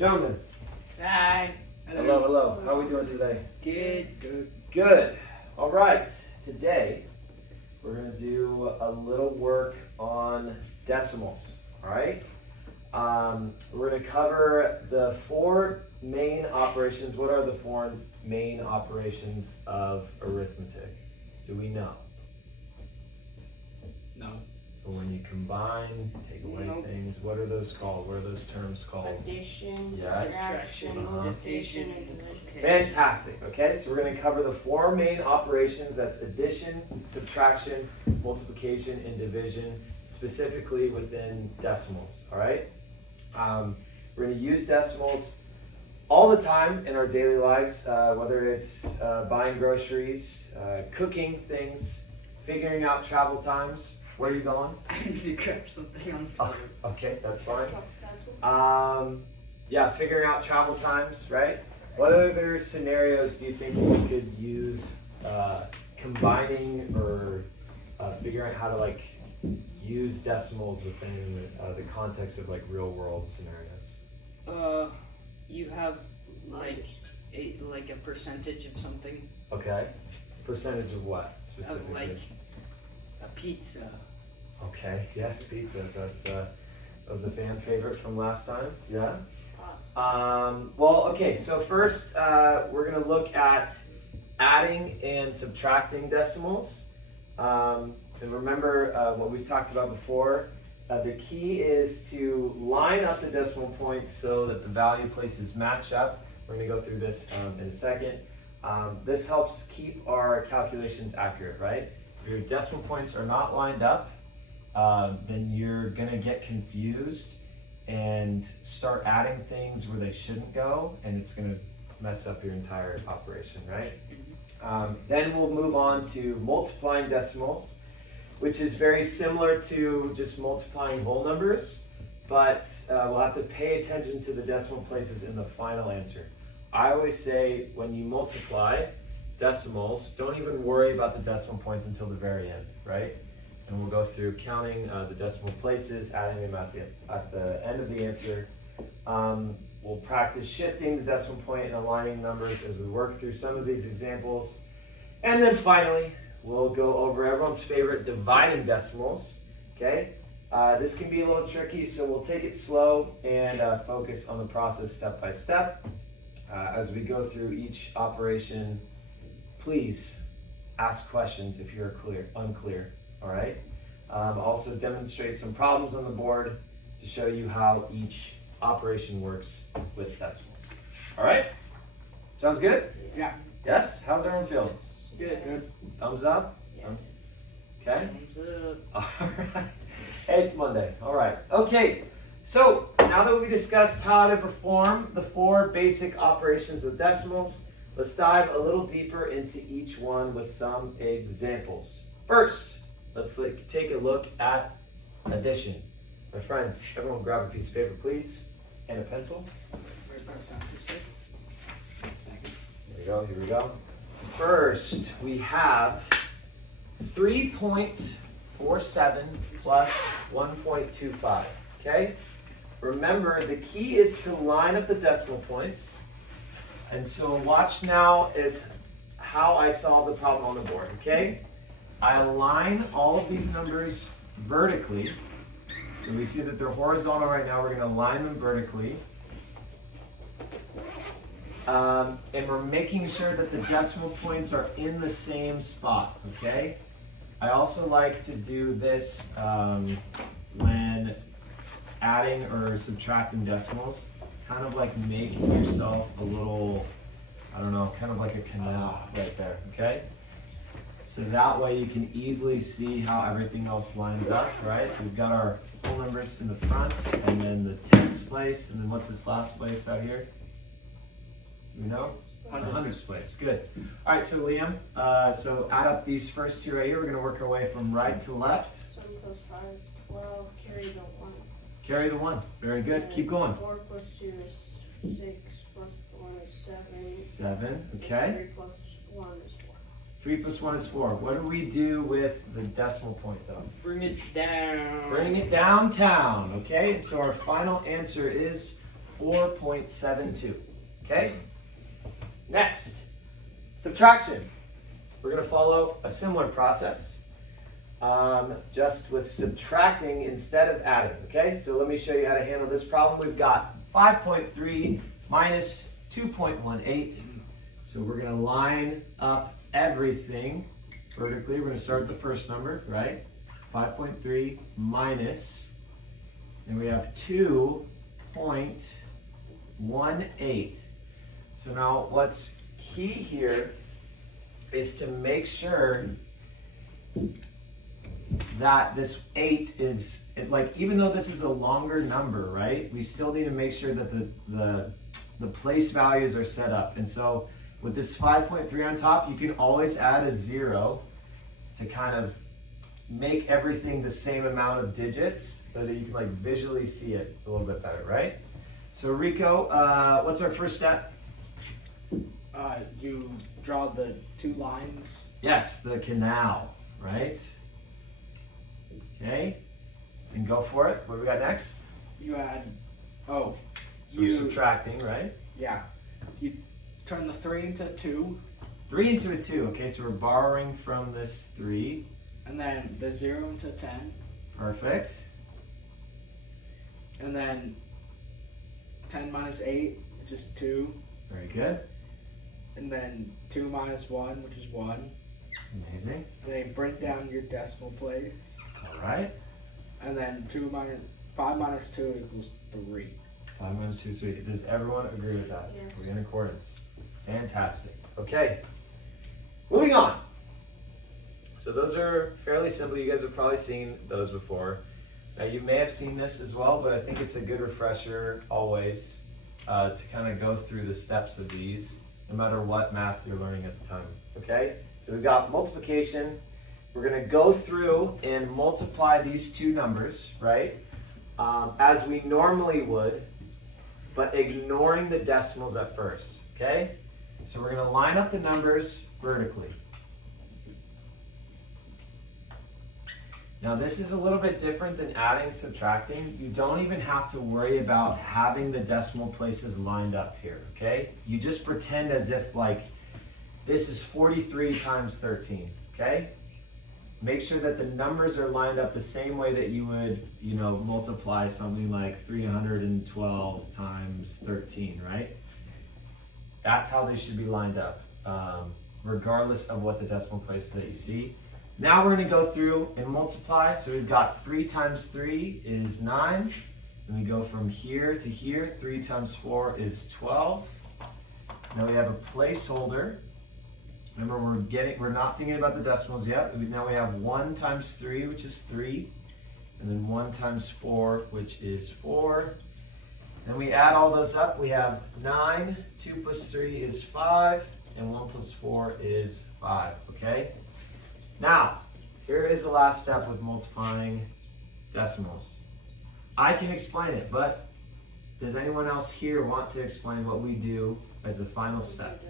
Gentlemen. Hi. Hello, hello. How are we doing today? Good. All right. Today, we're going to do a little work on decimals. All right. We're going to cover the four main operations. What are the four main operations of arithmetic? Do we know? No. So when you combine, take away Nope. things, what are those called? What are those terms called? Addition, Yes. subtraction, multiplication, and division. Fantastic. Okay, so we're going to cover the four main operations. That's addition, subtraction, multiplication, and division, specifically within decimals. All right. We're going to use decimals all the time in our daily lives, whether it's buying groceries, cooking things, figuring out travel times. Where are you going? I need to grab something on the floor. Okay, that's fine. Yeah, figuring out travel times, right? What other scenarios do you think we could use combining or figuring out how to like use decimals within the context of like real world scenarios? You have like a percentage of something. Okay. Percentage of what specifically? Of like a pizza. Okay. Yes, pizza. That was a fan favorite from last time. Yeah. Well, okay, so first we're going to look at adding and subtracting decimals. And remember what we've talked about before. The key is to line up the decimal points so that the value places match up. We're going to go through this in a second. This helps keep our calculations accurate, right? If your decimal points are not lined up, then you're going to get confused and start adding things where they shouldn't go, and it's going to mess up your entire operation, right? Then we'll move on to multiplying decimals, which is very similar to just multiplying whole numbers, but we'll have to pay attention to the decimal places in the final answer. I always say when you multiply decimals, don't even worry about the decimal points until the very end, right? And we'll go through counting the decimal places, adding them at the end of the answer. We'll practice shifting the decimal point and aligning numbers as we work through some of these examples. And then finally, we'll go over everyone's favorite dividing decimals, okay? This can be a little tricky, so we'll take it slow and focus on the process step by step. As we go through each operation, please ask questions if you're unclear. All right. Also demonstrate some problems on the board to show you how each operation works with decimals. All right. Sounds good? Yeah. Yes? How's everyone feeling? Good. Thumbs up? Yes. Okay. Thumbs up. All right. Hey, it's Monday. All right. Okay. So now that we discussed how to perform the four basic operations with decimals, let's dive a little deeper into each one with some examples. First, let's take a look at addition. My friends, everyone grab a piece of paper, please, and a pencil. Here we go. First, we have 3.47 plus 1.25, okay? Remember, the key is to line up the decimal points. And so watch now is how I solve the problem on the board, okay? I align all of these numbers vertically. So we see that they're horizontal right now. We're going to align them vertically. And we're making sure that the decimal points are in the same spot, okay? I also like to do this when adding or subtracting decimals. Kind of like making yourself a little, I don't know, kind of like a canal right there, okay? So that way you can easily see how everything else lines up, right? We've got our whole numbers in the front, and then the tenths place, and then what's this last place out here? You know? Hundreds place, good. All right, so Liam, so add up these first two right here. We're gonna work our way from right to left. 7 plus 5 is 12, carry the 1. Carry the 1, very good, And keep going. 4 plus 2 is 6, plus 1 is 7. 7, And okay. 3 plus 1 is 4. 3 plus 1 is 4. What do we do with the decimal point though? Bring it down. Bring it downtown, okay? And so our final answer is 4.72. Okay? Next, subtraction. We're going to follow a similar process, just with subtracting instead of adding. Okay? So let me show you how to handle this problem. We've got 5.3 minus 2.18. So we're going to line up everything vertically. We're going to start with the first number, right? 5.3 minus, and we have 2.18. So now what's key here is to make sure that this 8 is, even though this is a longer number, right? We still need to make sure that the place values are set up. And so with this 5.3 on top, you can always add a 0 to kind of make everything the same amount of digits so that you can visually see it a little bit better, right? So Rico, what's our first step? You draw the 2 lines. Yes, the canal, right? Okay, and go for it. What do we got next? You add, So we're subtracting, right? yeah. You turn the 3 into 2, 3 into a 2. Okay, so we're borrowing from this 3. and then the 0 into 10, Perfect. and then 10 minus 8, which is 2, Very good. and then 2 minus 1, which is 1. Amazing. And then you break down your decimal place, All right. and then 5 minus 2 equals 3. 5 minus 2 is 3. Does everyone agree with that? Yes. We're in accordance. Fantastic. Okay. Moving on. So those are fairly simple. You guys have probably seen those before. Now you may have seen this as well, but I think it's a good refresher always to kind of go through the steps of these, no matter what math you're learning at the time. Okay? So we've got multiplication. We're going to go through and multiply these two numbers, right? As we normally would, but ignoring the decimals at first, okay? So we're going to line up the numbers vertically. Now this is a little bit different than adding, subtracting. You don't even have to worry about having the decimal places lined up here, okay? You just pretend as if this is 43 times 13, okay? Make sure that the numbers are lined up the same way that you would, multiply something like 312 times 13, right? That's how they should be lined up, regardless of what the decimal places that you see. Now we're going to go through and multiply. So we've got 3 times 3 is 9. And we go from here to here. 3 times 4 is 12. Now we have a placeholder. Remember, we're not thinking about the decimals yet. Now we have 1 times 3, which is 3. And then 1 times 4, which is 4. And we add all those up. We have 9. 2 plus 3 is 5. And 1 plus 4 is 5. Okay? Now, here is the last step with multiplying decimals. I can explain it, but does anyone else here want to explain what we do as the final step?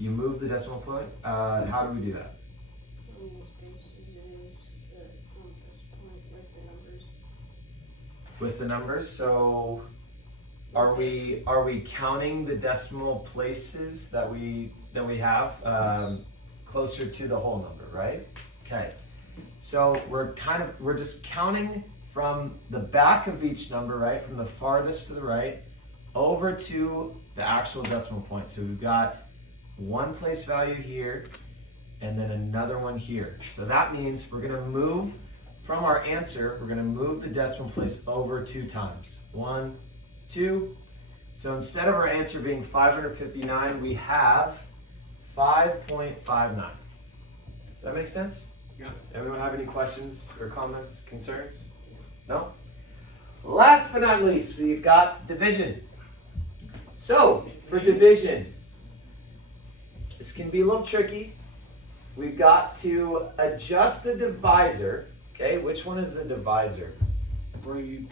You move the decimal point. How do we do that? With the numbers. So, are we counting the decimal places that we have closer to the whole number, right? Okay. So we're just counting from the back of each number, right? From the farthest to the right over to the actual decimal point. So we've got one place value here and then another one here. So that means we're going to move from our answer, we're going to move the decimal place over 2 times. 1, 2. So instead of our answer being 559, we have 5.59. Does that make sense? Yeah. Everyone have any questions or comments, concerns? No? Last but not least, we've got division. So, for division, this can be a little tricky. We've got to adjust the divisor. Okay, which one is the divisor? 3.2.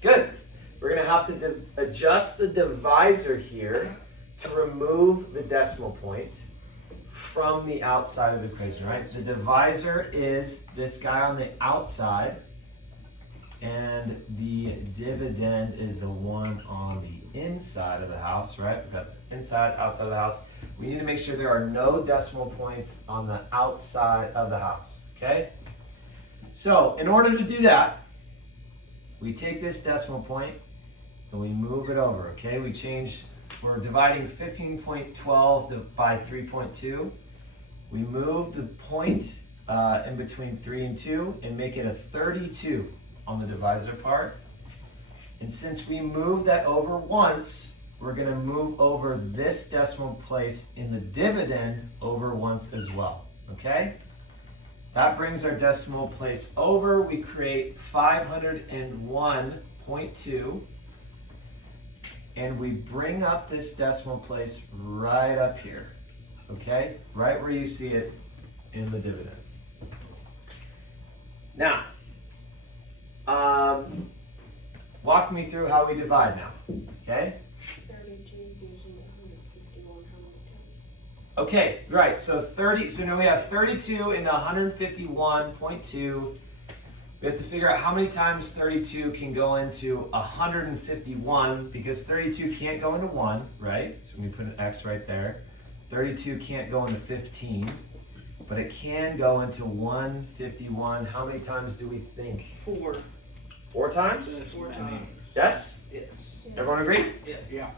Good. We're going to have to adjust the divisor here to remove the decimal point from the outside of the equation, right? The divisor is this guy on the outside. and the dividend is the one on the inside of the house, right? We've got inside, outside of the house. We need to make sure there are no decimal points on the outside of the house, okay? So in order to do that, we take this decimal point and we move it over, okay? We're dividing 15.12 by 3.2. We move the point in between 3 and 2 and make it a 32 on the divisor part. And since we moved that over once, we're gonna move over this decimal place in the dividend over once as well, okay? That brings our decimal place over. We create 501.2, and we bring up this decimal place right up here, okay? Right where you see it in the dividend. Now, walk me through how we divide now, okay? 32 goes into 151 how many times? Okay, right, so now we have 32 into 151.2. We have to figure out how many times 32 can go into 151, because 32 can't go into 1, right? So we put an X right there. 32 can't go into 15, but it can go into 151. How many times do we think? 4. 4 times? This Four one, times. Yes? Yes. Everyone agree? Yeah.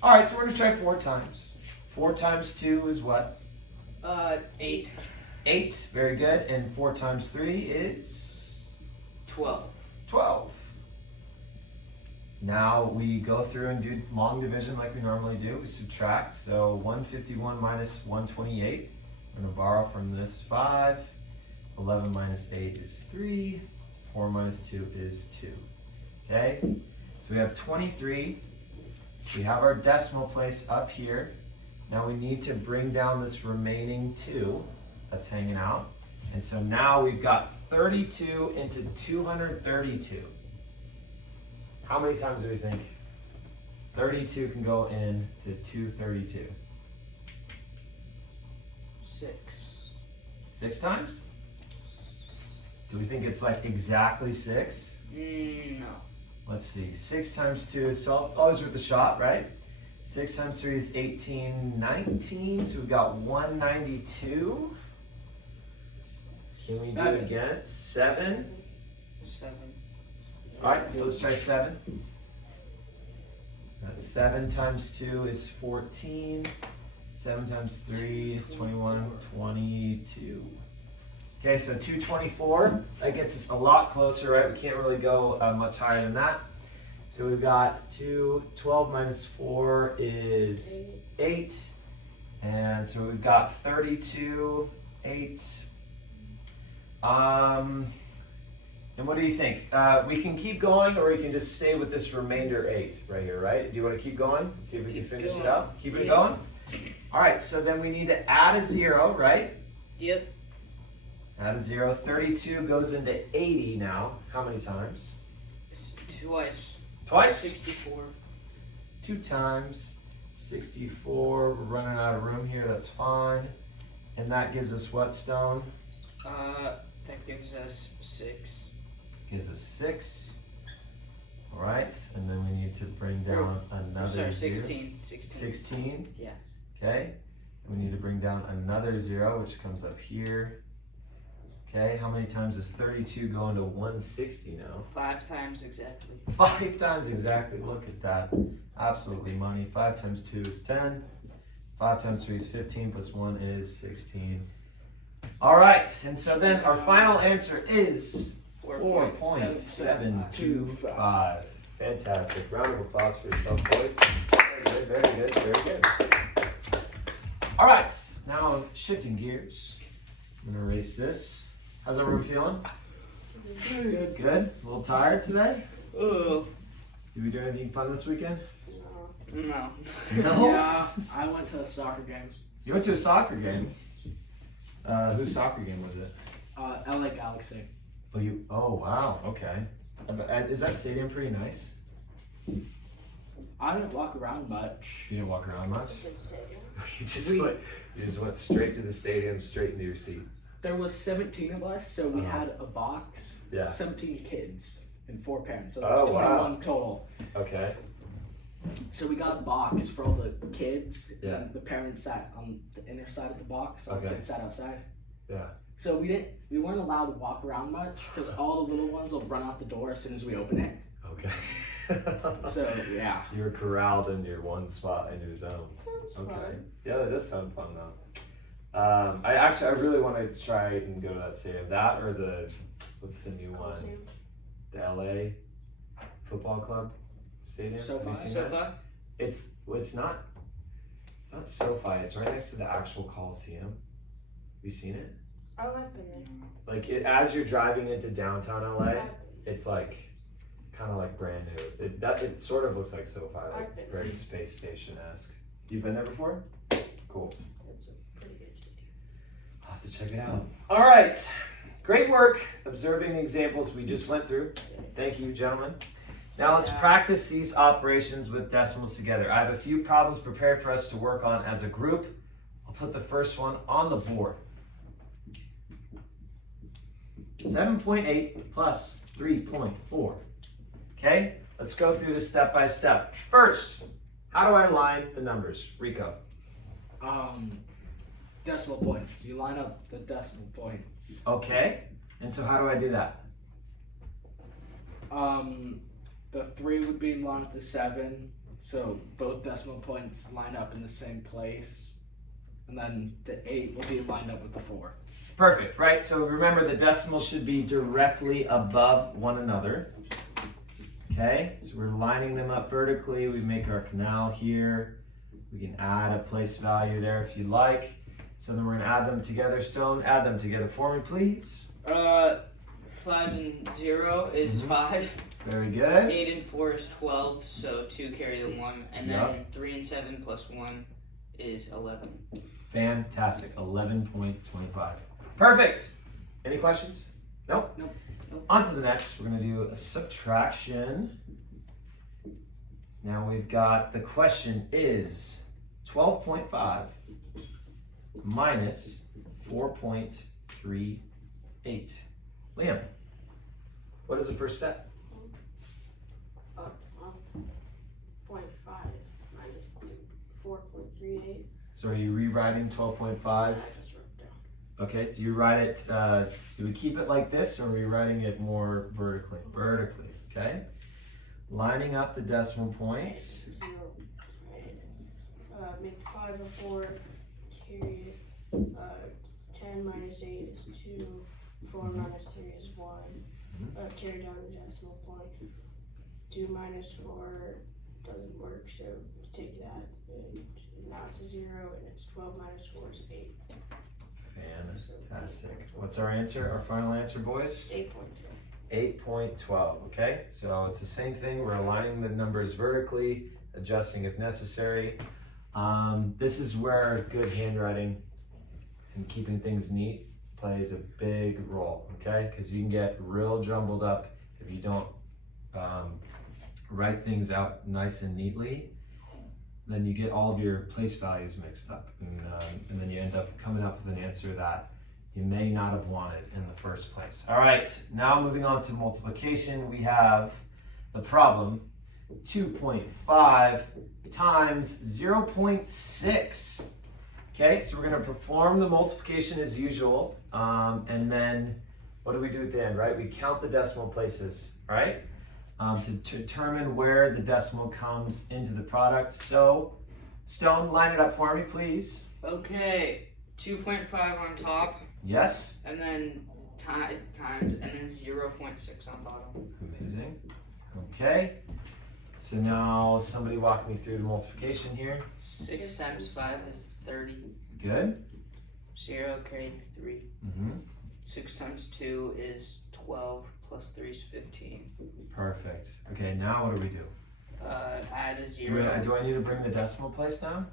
All right, so we're gonna try 4 times. 4 times 2 is what? 8. 8, very good. And 4 times 3 is? 12. 12. Now we go through and do long division like we normally do. We subtract, so 151 minus 128. We're gonna borrow from this 5. 11 minus 8 is 3. 4 minus 2 is 2. Okay, so we have 23. We have our decimal place up here. Now we need to bring down this remaining 2 that's hanging out. And so now we've got 32 into 232. How many times do we think 32 can go into 232? 6. 6 times? Do we think it's like exactly 6? No. Let's see, 6 times 2, so it's always worth a shot, right? 6 times 3 is 18, 19, so we've got 192. Can we do it again? 7. 7. All right, so let's try 7. That's 7 times 2 is 14. 7 times 3 is 21, 22. Okay, so 224, that gets us a lot closer, right? We can't really go much higher than that. So we've got 12 minus 4 is 8. And so we've got 32, 8. And what do you think? We can keep going, or we can just stay with this remainder 8 right here, right? Do you want to keep going? See if we can finish it up? Keep it going? All right, so then we need to add a 0, right? Yep. Add a 0. 32 goes into 80 now. How many times? Twice. Twice? 64. 2 times. 64. We're running out of room here. That's fine. And that gives us what, Stone? That gives us 6. Gives us 6. All right, and then we need to bring down another Sorry, 0. 16. 16. Yeah. Okay. And we need to bring down another 0, which comes up here. Okay, how many times does 32 go into 160 now? 5 times exactly. 5 times exactly. Look at that. Absolutely money. 5 times 2 is 10. 5 times 3 is 15, plus 1 is 16. All right, and so then our final answer is 4.725. Fantastic. Round of applause for yourself, boys. Very good, very good, very good. All right, now shifting gears. I'm gonna erase this. How's everyone feeling? Good, good. A little tired today? Oh. Did we do anything fun this weekend? No. No? Yeah, I went to the soccer games. You went to a soccer game? Whose soccer game was it? LA Galaxy. Oh wow, okay. Is that stadium pretty nice? I didn't walk around much. You didn't walk around much? It's a good stadium. You just went straight to the stadium, straight into your seat. There was 17 of us, so we Uh-huh. had a box. Yeah. 17 kids. and 4 parents. So Oh, there's wow. 21 total. Okay. So we got a box for all the kids. Yeah. And the parents sat on the inner side of the box. So Okay. the kids sat outside. Yeah. So we weren't allowed to walk around much because all the little ones will run out the door as soon as we open it. Okay. So yeah. You were corralled in your one spot in your zone. Sounds Okay. fun. Yeah, that does sound fun though. I really want to try and go to that stadium. That or what's the new one? Coliseum. The LA Football Club Stadium. Have you SoFi. seen that? SoFi? It's not SoFi. It's right next to the actual Coliseum. Have you seen it? Oh, I've been there. Like as you're driving into downtown LA, I've been. it's like kind of like brand new. It sort of looks like SoFi, I've like been very there. space station esque. You've been there before? Cool. It's a pretty good stadium. I'll have to check it out. All right. Great work observing the examples we just went through. Thank you, gentlemen. Now let's practice these operations with decimals together. I have a few problems prepared for us to work on as a group. I'll put the first one on the board. 7.8 plus 3.4. Okay, let's go through this step by step. First, how do I line the numbers? Rico. Decimal points. You line up the decimal points. Okay, and so how do I do that? The 3 would be in line with the 7, so both decimal points line up in the same place. And then the 8 will be lined up with the 4. Perfect, right? So remember the decimals should be directly above one another. Okay, so we're lining them up vertically. We make our canal here. We can add a place value there if you'd like. So then we're gonna add them together. Stone, add them together for me, please. 5 and 0 is Mhm. 5. Very good. 8 and 4 is 12, so 2 carry the 1. And then Yep. 3 and 7 plus 1 is 11. Fantastic, 11.25. Perfect. Any questions? Nope. Nope. On to the next. We're gonna do a subtraction. Now we've got, the question is 12.5 minus 4.38. Liam, what is the first step? 12.5 minus 4.38. So are you rewriting 12.5? I just wrote down. Okay, do you write it, do we keep it like this or are we writing it more vertically? Vertically, okay? Lining up the decimal points. 0. Right. Make 5 a 4. Carry 10 minus 8 is 2. 4 minus 3 is 1. Carry down the decimal point. 2 minus 4 doesn't work, so take that. And now it's a 0, and it's 12 minus 4 is 8. Fantastic. What's our answer, our final answer, boys? 8.2. 8.12, okay? So it's the same thing, we're aligning the numbers vertically, adjusting if necessary. This is where good handwriting and keeping things neat plays a big role, okay? Because you can get real jumbled up if you don't write things out nice and neatly. Then you get all of your place values mixed up, and then you end up coming up with an answer that you may not have wanted in the first place. All right, now moving on to multiplication, we have the problem 2.5 times 0.6. Okay, so we're gonna perform the multiplication as usual, and then what do we do at the end, right? We count the decimal places, right? To determine where the decimal comes into the product. So, Stone, line it up for me, please. Okay, 2.5 on top, Yes. and then times, and then 0.6 on bottom. Amazing. Okay. So now somebody walk me through the multiplication here. 6 times 5 is 30. Good. 0 carry 3. Mm-hmm. 6 times 2 is 12, plus 3 is 15. Perfect. Okay, now what do we do? Add a Do 0. I need to bring the decimal place down?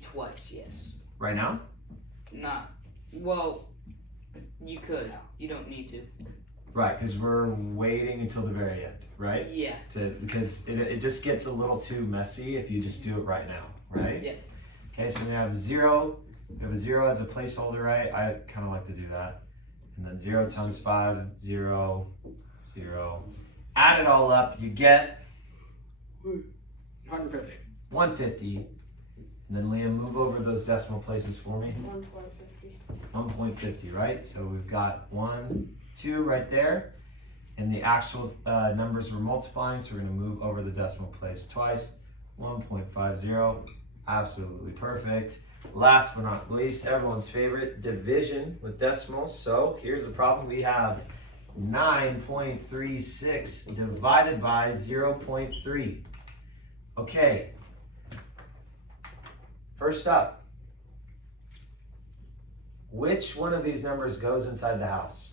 Twice, yes. Right now? Not, well, you could. You don't need to. Right, because we're waiting until the very end, right? Yeah. Because it just gets a little too messy if you just do it right now, right? Yeah. Okay, so we have 0. We have a 0 as a placeholder, right? I kind of like to do that. And then 0 times 5, 0, 0. Add it all up, you get 150. 150. And then Liam, move over those decimal places for me. 1.50. 1.50, right? So we've got 1, 2 right there. And the actual numbers we're multiplying, so we're going to move over the decimal place twice. 1.50. Absolutely perfect. Last but not least, everyone's favorite, division with decimals. So here's the problem we have. 9.36 divided by 0.3. Okay. First up, which one of these numbers goes inside the house?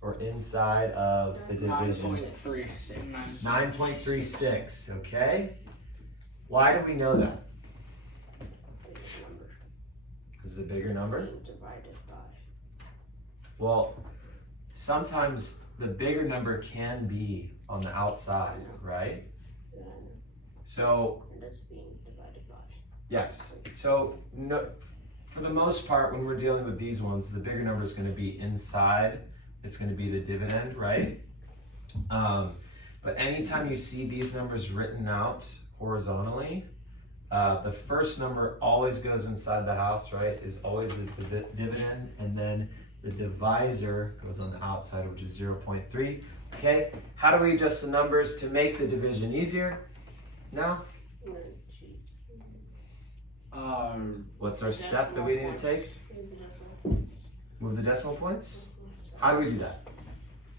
Or inside of the division? 9.36. 9.36, okay? Why do we know that? Biggest number. Because it's a bigger number? Being divided by. Well, sometimes the bigger number can be on the outside, right? And So, it's being divided by. yes. So, no, for the most part, when we're dealing with these ones, the bigger number is going to be inside. It's going to be the dividend, right? But anytime you see these numbers written out horizontally, the first number always goes inside the house, right? Is always the dividend, and then the divisor goes on the outside, which is 0.3. Okay, how do we adjust the numbers to make the division easier? Now, And then cheat. what's our step that we need to take? Carry the decimal points. Move the decimal points? How do we do that?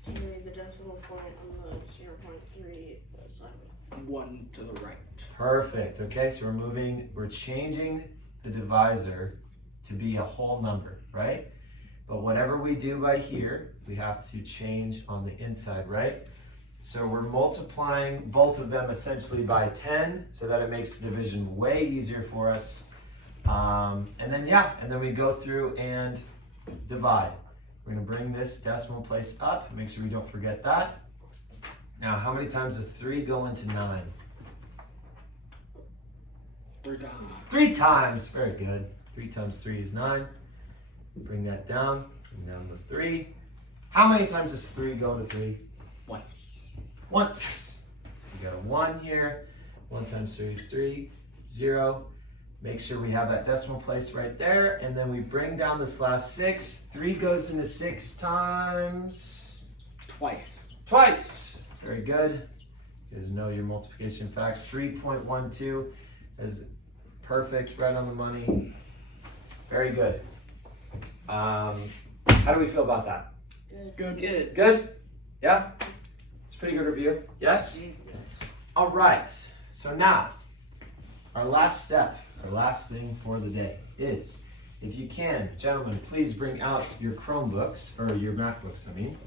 Carry the decimal point on the 0.3 side. 1 to the right. Perfect. Okay, so we're changing the divisor to be a whole number, right? But whatever we do by here, we have to change on the inside, right? So we're multiplying both of them essentially by 10 so that it makes the division way easier for us. And then we go through and divide. We're gonna bring this decimal place up, make sure we don't forget that. Now, how many times does 3 go into 9? 3 times. 3 times, very good. 3 times 3 is 9. Bring that down, bring down the 3. How many times does 3 go into 3? Once. Once. We got a 1 here. 1 times 3 is 3. 0. Make sure we have that decimal place right there. And then we bring down this last 6. 3 goes into 6 times. Twice. Very good. You guys know your multiplication facts. 3.12 is perfect, right on the money. Very good. How do we feel about that? Good. Good? Yeah? It's a pretty good review. Yes? All right. So now, our last step, our last thing for the day is, if you can, gentlemen, please bring out your Chromebooks, or your MacBooks, I mean,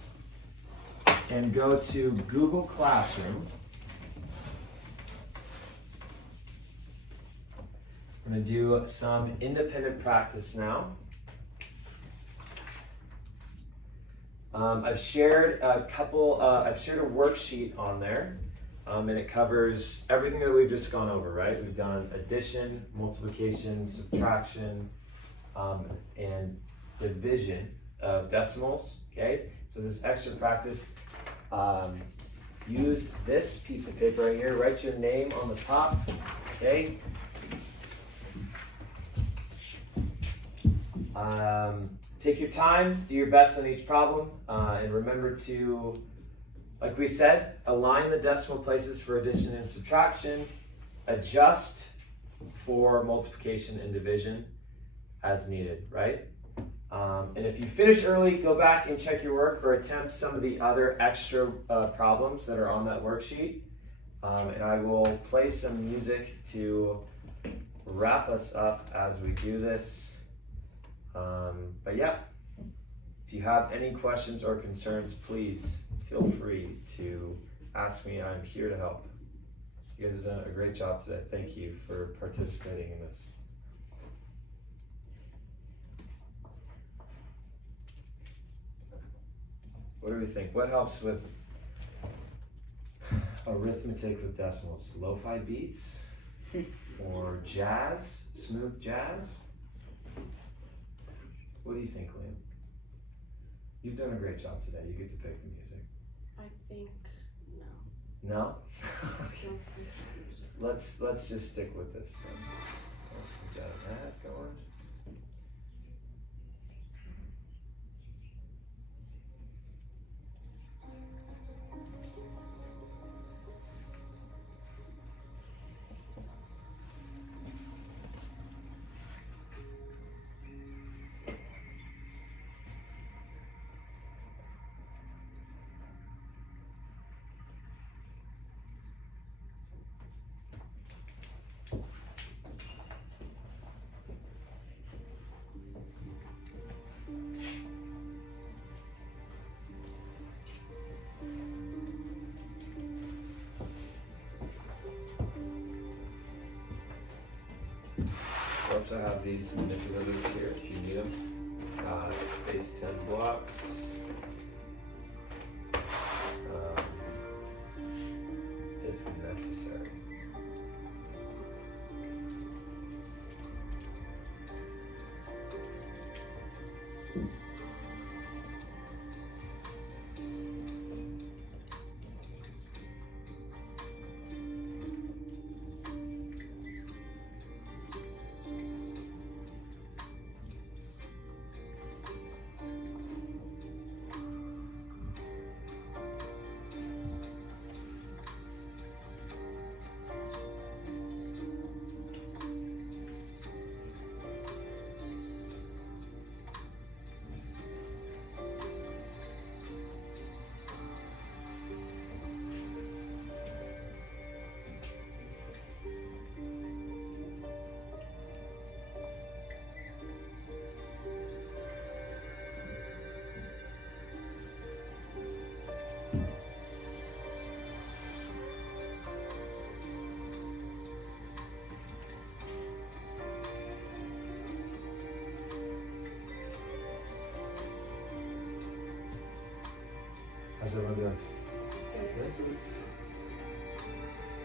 and go to Google Classroom. I'm going to do some independent practice now. I've shared a worksheet on there, and it covers everything that we've just gone over, right? We've done addition, multiplication, subtraction, and division of decimals, okay? So this is extra practice. Use this piece of paper right here, write your name on the top, okay? Take your time, do your best on each problem, and remember to, like we said, align the decimal places for addition and subtraction, adjust for multiplication and division as needed, right? And if you finish early, go back and check your work or attempt some of the other extra problems that are on that worksheet. And I will play some music to wrap us up as we do this. But yeah, if you have any questions or concerns, please feel free to ask me. I'm here to help. You guys have done a great job today. Thank you for participating in this. What do we think? What helps with arithmetic with decimals? Lo-fi beats? Or jazz? Smooth jazz? What do you think, Liam? You've done a great job today. You get to pick the music. I think No? Okay. No, sometimes. Let's just stick with this then. We got that going. We also have these manipulators here if you need them. Base 10 blocks. If necessary. How's everyone doing? Okay.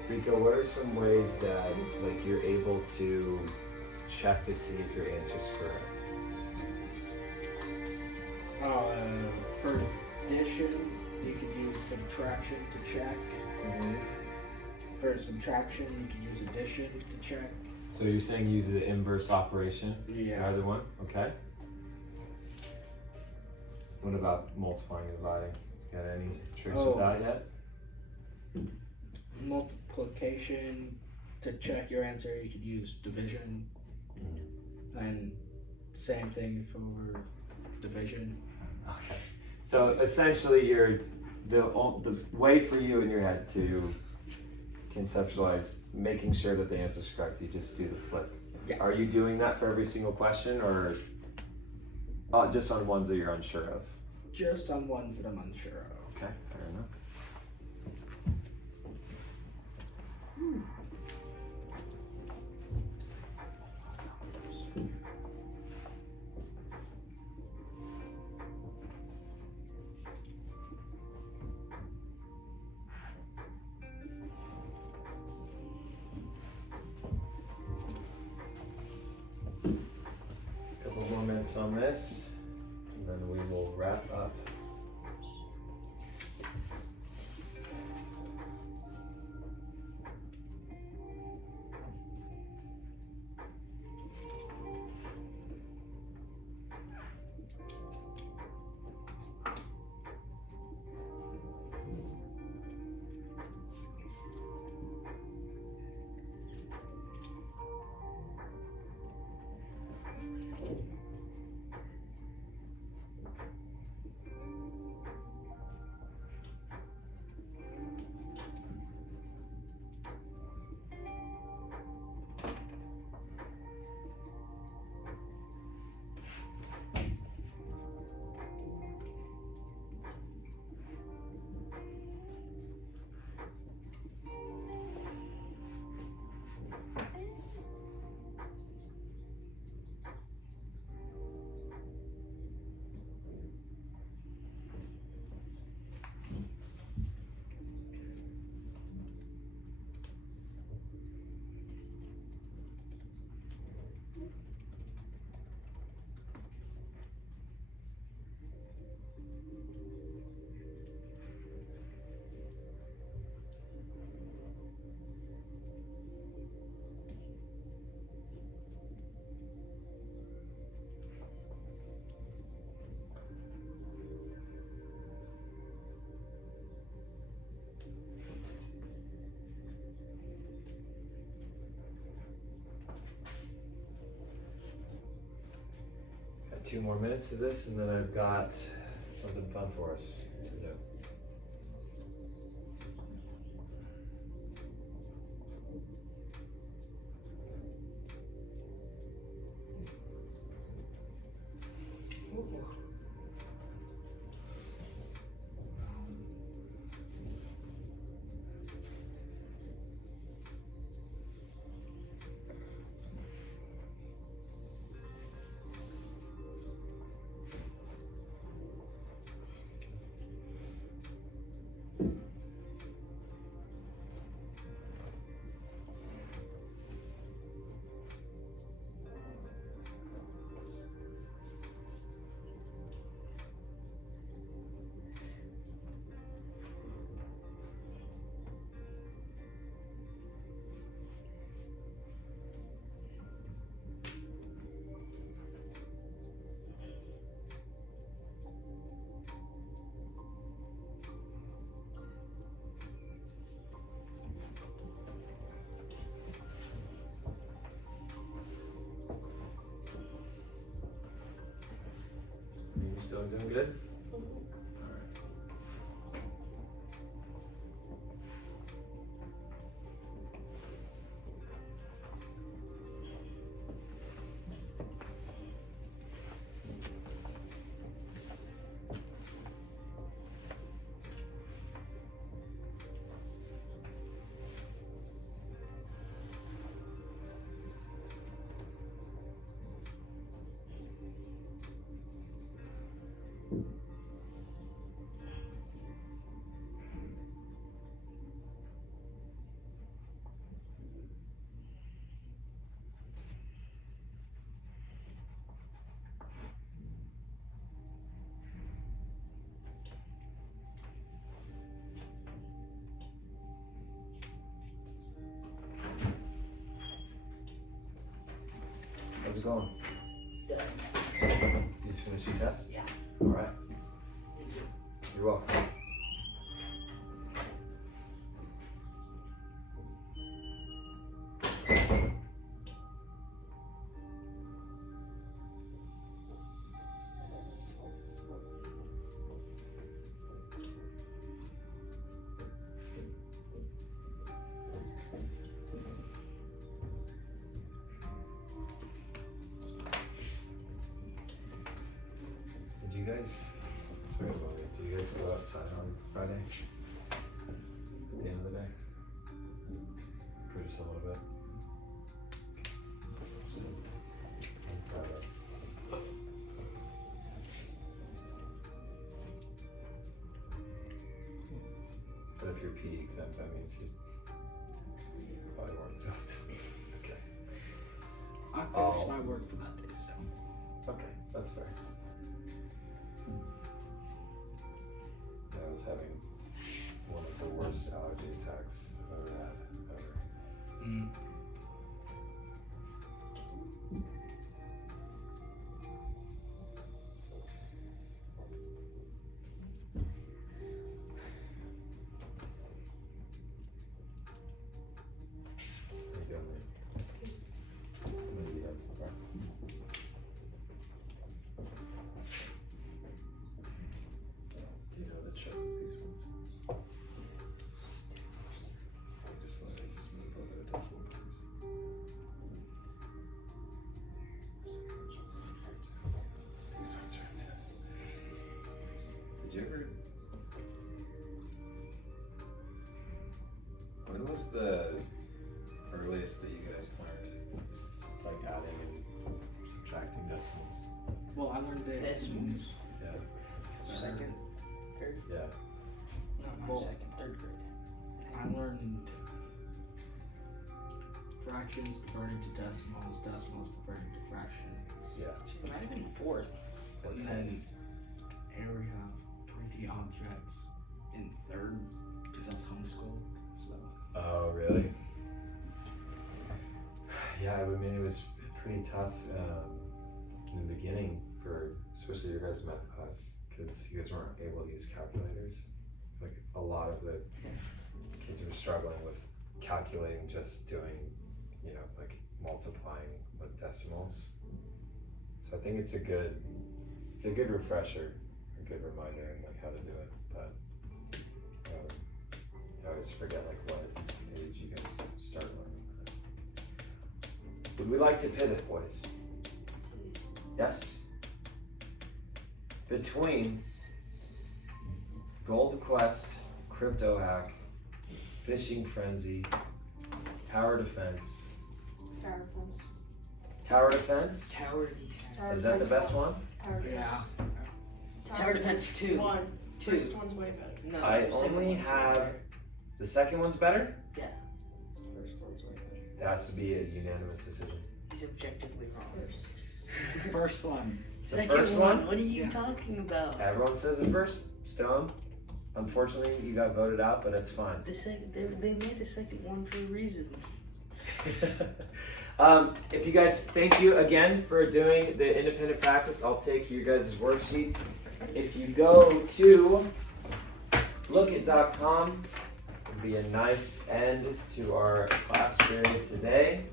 Rico, what are some ways that like you're able to check to see if your answer's correct? For addition, you could use subtraction to check. Mm-hmm. For subtraction, you could use addition to check. So you're saying use the inverse operation? Either one? Okay. What about multiplying and dividing? Got any tricks with that yet? Multiplication, to check your answer, you could use division. And same thing for division. Okay. So essentially, the way for you in your head to conceptualize making sure that the answer is correct, you just do the flip. Yeah. Are you doing that for every single question, or just on ones that you're unsure of? Just on ones that I'm unsure of. Okay, fair enough. Couple more minutes on this, and then we will wrap up. 2 more minutes of this, and then I've got something fun for us to do. You still doing good? How's it going? Done. Did you just finish your test? Yeah. All right. You're welcome. Did you guys, sorry about it, did you guys go outside on Friday? At the end of the day? For just a little bit? So, on Friday. But if you're PE exempt, that means you probably weren't supposed to. Okay. I finished Oh. my work for that day, so. Okay, that's fair. Yeah, I was having one of the worst allergy attacks I've ever had, ever. Mm. How you doing, mate? What have you had so far? Do you know the trick with these ones? Just let it just move over the decimal place. These ones are intense. Did you ever? When was the earliest that you guys learned, like adding and subtracting decimals? Well, I learned it. Decimals. Yeah. Second, third. Yeah. No, not Well, second, third grade. I learned fractions converting to decimals, decimals converting to fractions. Yeah. She might have been fourth. And then area of 3D objects in third, because I was homeschooled. So Oh, really? Yeah, I mean, it was pretty tough in the beginning for especially your guys' math class because you guys weren't able to use calculators. Like a lot of the kids were struggling with calculating, just doing, you know, like multiplying with decimals. So So I think it's a good refresher, a good reminder on like how to do it. But I always forget like what age you guys start learning. Would we like to pivot, boys? Yes? Between Gold Quest, Crypto Hack, Fishing Frenzy, Tower Defense. Tower defense. Tower Defense? Tower defense. Tower Is that the defense best one? Tower defense. Tower defense 2. 1. 2. First one's way better. No, I the second only one's way have- better. The second one's better? First one's way better. It has to be a unanimous decision. He's objectively wrong. First one. Second first one? What are you Yeah. talking about? Everyone says it first, Stone. Unfortunately, you got voted out, but it's fine. The second, they made the second one for a reason. If you guys, thank you again for doing the independent practice. I'll take your guys' worksheets. If you go to lookit.com, it'll be a nice end to our class period today.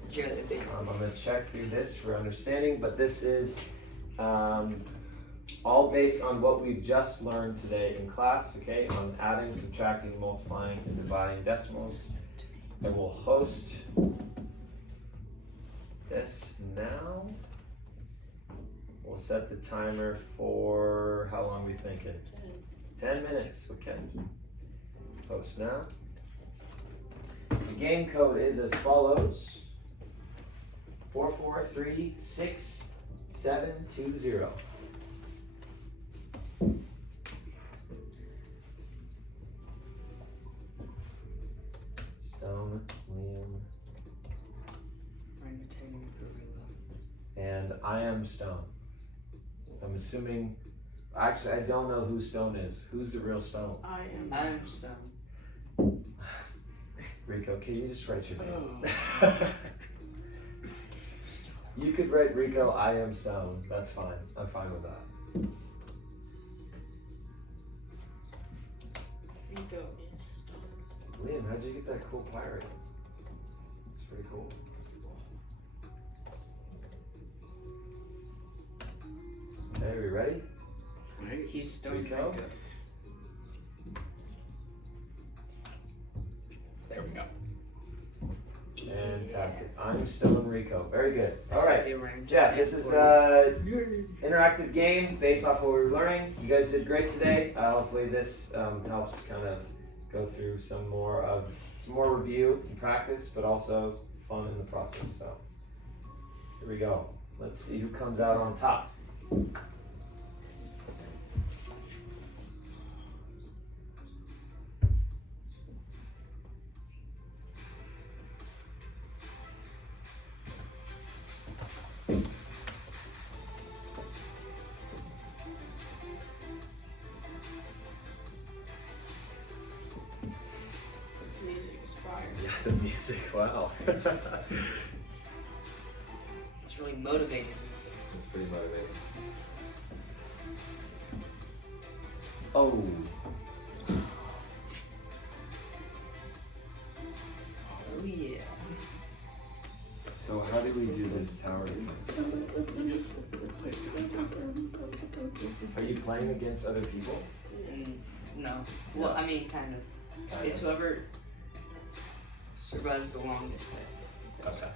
I'm going to check through this for understanding, but this is all based on what we've just learned today in class, okay, on adding, subtracting, multiplying, and dividing decimals. I will host this now. We'll set the timer for, how long are we thinking? 10 minutes, okay. Post now. The game code is as follows. 443620. Stone, Liam, and I am Stone. I'm assuming, actually I don't know who Stone is. Who's the real Stone? I'm Stone. Rico, can you just write your name? You could write Rico, I am Stone. That's fine. I'm fine with that. Rico is stone. Liam, how'd you get that cool pirate? It's pretty cool. Okay, are we ready? He's Stone Rico? Rico. There we go. Fantastic. I'm Stone Rico. Very good. I All said right. they rhymed to Yeah, this is interactive game based off what we were learning. You guys did great today. Hopefully this helps kind of go through some more review and practice, but also fun in the process. So here we go. Let's see who comes out on top. The music is fire. Yeah, the music. Wow. It's really motivating. It's pretty motivating. Oh. Oh yeah. So how do we do this tower defense? You just place it on top. Are you playing against other people? No. Well, I mean, kind of. It's whoever survives the longest. Okay.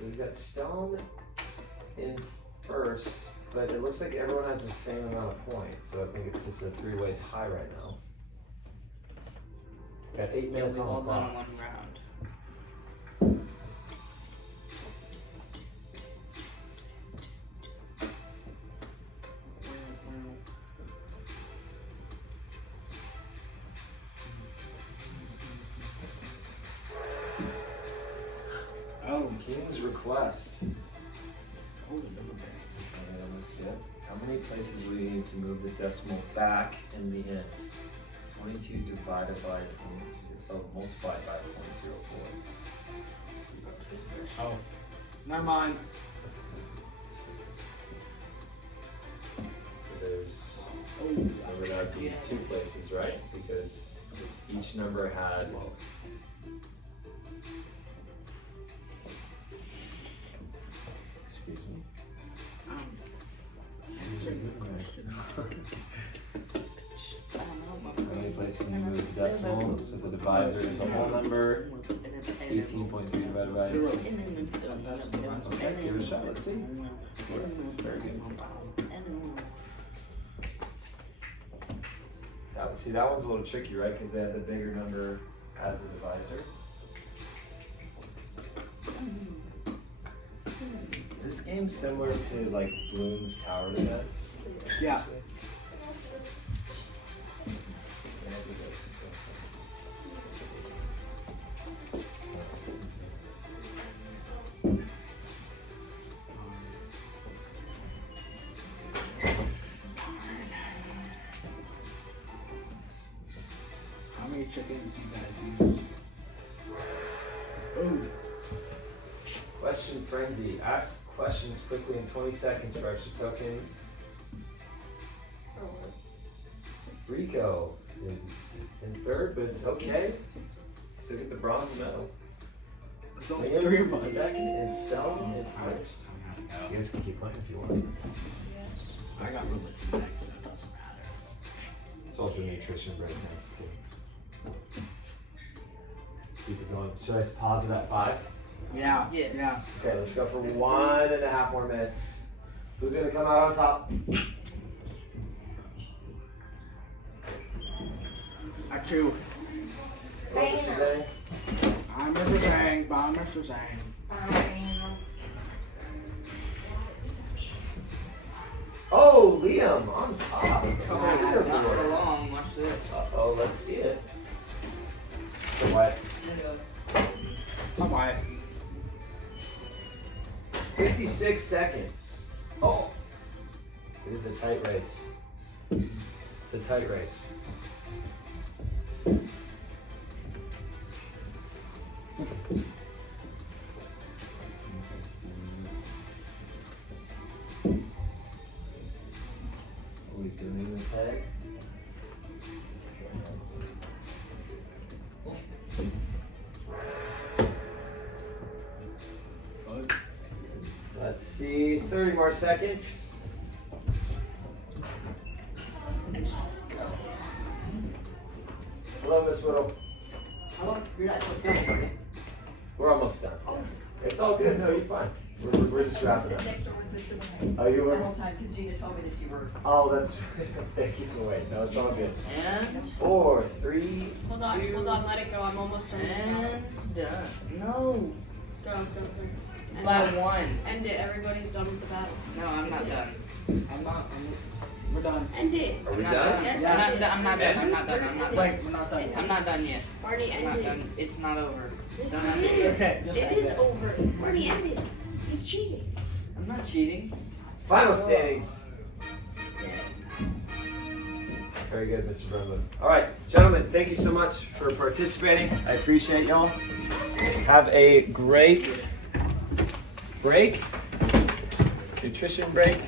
We've got Stone in first, but it looks like everyone has the same amount of points, so I think it's just a three-way tie right now. Got 8 Yeah, minutes we've on the all done clock. one round. Oh, King's Request. Oh, double bang. Let's see it. How many places will you need to move the decimal back in the end? 22 divided by 20, multiplied by 0.04. Oh, never mind. So there's, so there would be 2 places, right? Because each number had Excuse me. Answering the questions. How many places can you move the decimal? So the divisor is a whole number. 18.3 divided by. Zero. Okay, give it a shot. Let's see. Very good. See, that one's a little tricky, right? Because they have the bigger number as a divisor. Is this game similar to like Bloons Tower Defense? Yeah. Yeah, it is. How many chickens do you guys use? Ooh. Question frenzy. Ask questions quickly in 20 seconds for extra tokens. Rico is in third, but it's okay. Still get the bronze medal. There's only Liam 3 of in us. second and Stone in first. You guys can keep playing if you want. I got religion next, so it doesn't matter. It's also nutrition break next too. Just keep it going. Should I pause it at 5? Yeah. Yes. Yeah. Okay, let's go for 1.5 more minutes. Who's gonna come out on top? Achoo. Hello, Mr. Zhang. I'm Mr. Zhang. Bye, Mr. Zhang. Oh, Liam on top. Oh, not for long. Watch this. Oh, let's see it. So what? I'm white. 56 seconds. Oh. It is a tight race. It's a tight race. Always doing in his head. Let's see, 30 more seconds. Hello, Miss Whittle. You're not so good. We're almost done. It's all good. No, you're fine. We're just wrapping up. Next door with Mr. Wayne. Oh, you The were? whole time, because Gina told me that you were. Oh, that's. Thank you for waiting. No, it's all good. And 4, 3, Hold on, 2. hold on, let it go. I'm almost done. and done. No. Go, go, go. End By it. 1. End it. Everybody's done with the battle. No, I'm not done. We're done. End it. Are we I'm not done? Yes, I'm not end it. done. I'm not done. I'm not done. I'm not done. Wait, we're not done yet. I'm not done yet. Marty, I'm end not it. done. It's not over. Yes, Don't it end it. is. Okay, just It end is it. over. Marty, end it. He's cheating. I'm not cheating. Final standings. Very good, Mr. Brumwood. All right, gentlemen, thank you so much for participating. I appreciate y'all. Have a great break, nutrition break.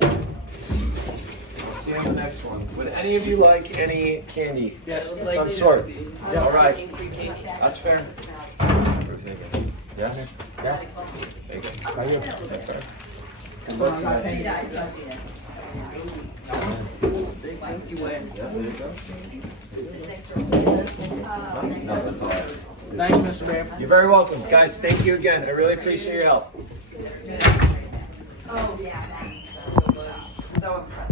We'll see you on the next one. Would any of you like any candy? Yes. Of some sort. Yeah, all right. taking free candy. That's fair. Yes? Yeah. Thank you. Thank you. That's fair. That's fine. Thank you, Wayne. Yeah, there you go. No, that's all right. Thanks, Mr. Ram. You're very welcome. Guys, thank you again. I really appreciate your help. Oh, yeah. So impressed.